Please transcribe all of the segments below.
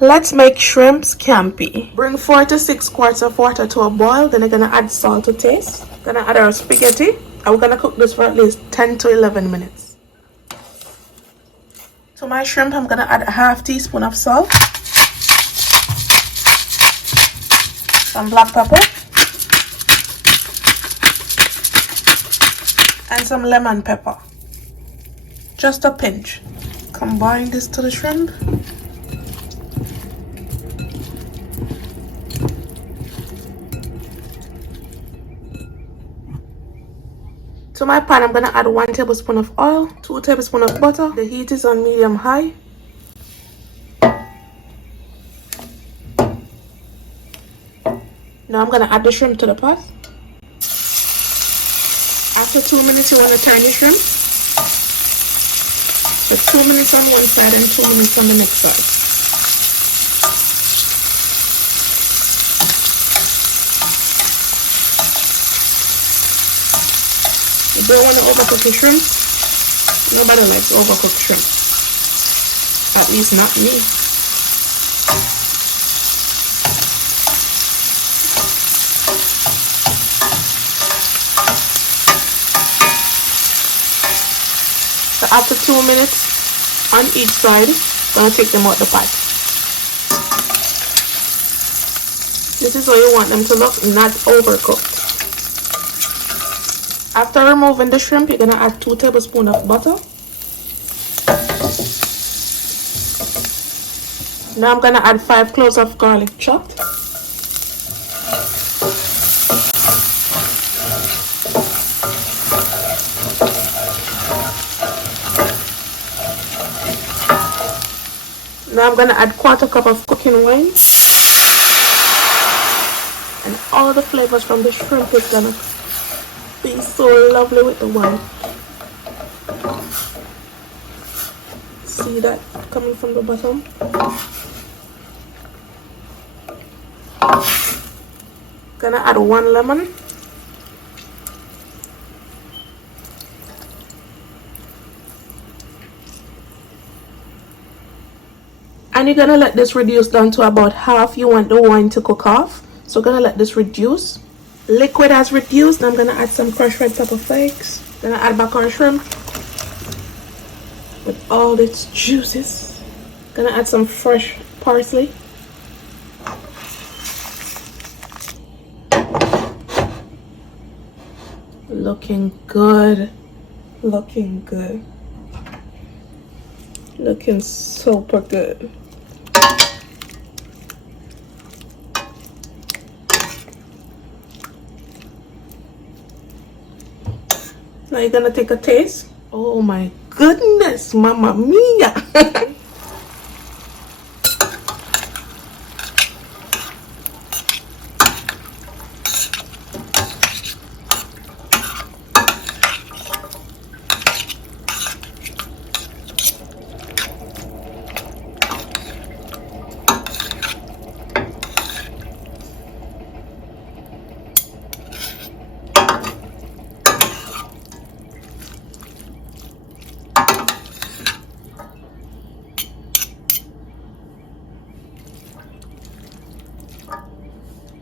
Let's make shrimp scampi. Bring 4 to 6 quarts of water to a boil. Then I'm gonna add salt to taste. Gonna add our spaghetti. And we're gonna cook this for at least 10 to 11 minutes. To my shrimp, I'm gonna add a half teaspoon of salt, some black pepper, and some lemon pepper. Just a pinch. Combine this to the shrimp. To my pan, I'm gonna add 1 tablespoon of oil, 2 tablespoons of butter. The heat is on medium high. Now I'm gonna add the shrimp to the pot. After 2 minutes, you wanna turn your shrimp. So 2 minutes on one side and 2 minutes on the next side. You don't want to overcook the shrimp. Nobody likes overcooked shrimp. At least not me. So after 2 minutes on each side, I'm going to take them out the pot. This is how you want them to look, not overcooked. After removing the shrimp, you're gonna add 2 tablespoons of butter. Now I'm gonna add 5 cloves of garlic chopped. Now I'm gonna add 1/4 cup of cooking wine. And all the flavors from the shrimp is gonna be so lovely with the wine. See that coming from the bottom? Gonna add 1 lemon. And you're gonna let this reduce down to about half. You want the wine to cook off. So gonna let this reduce. Liquid has reduced. Now I'm gonna add some crushed red pepper flakes. Gonna add back our shrimp with all its juices. Gonna add some fresh parsley. Looking good. Looking good. Looking super good. Now you're gonna take a taste. Oh my goodness, mamma mia.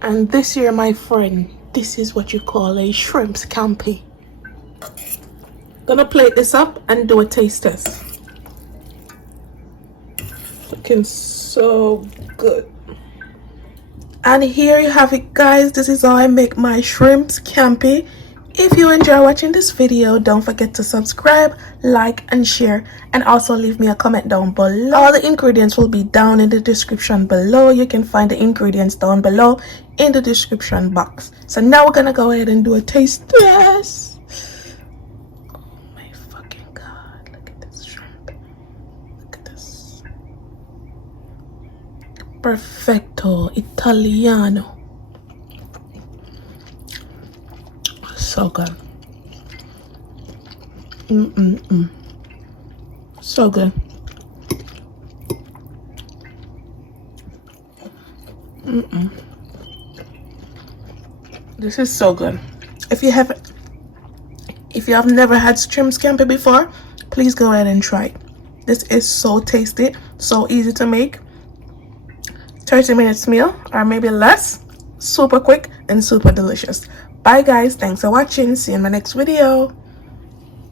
And this here, my friend, this is what you call a shrimp scampi. Gonna plate this up and do a taste test. Looking so good. And here you have it, guys. This is how I make my shrimp scampi. If you enjoy watching this video, don't forget to subscribe, like, and share, and also leave me a comment down below. All the ingredients will be down in the description below. You can find the ingredients down below in the description box. So now we're gonna go ahead and do a taste test. Oh my fucking god, look at this shrimp. Look at this. Perfetto Italiano. So good. So good. This is so good. If you have never had shrimp scampi before, please go ahead and try it. This is so tasty, so easy to make. 30 minutes meal or maybe less. Super quick and super delicious. Bye guys, thanks for watching. See you in my next video.